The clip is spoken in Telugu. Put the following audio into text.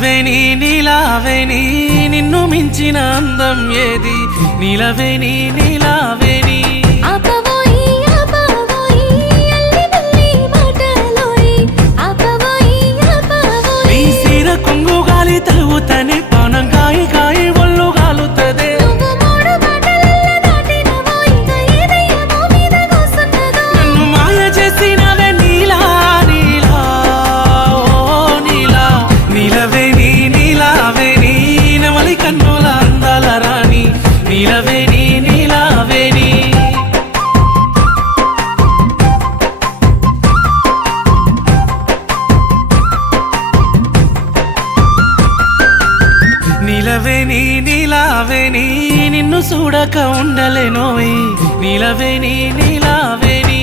వేణి నీలావేణి నిన్ను మించిన అందం ఏది నీలవేణి నీలావేణి నీ సీర కొంగు గాలి తలుగుతనే పానం కాయి కాయి ఒళ్ళు గాలుతదే నన్ను మాయ చేసినవే నీలా నీలా ఓ నీలా నీలవేణి నీలావేణి నెమలి కన్నుల అందాల రాణి నీలవేణి నీలావేణి నీలవేణి నీలావేణి నిన్ను చూడక ఉండలేనోయ్ నీలవేణి నీలావేణి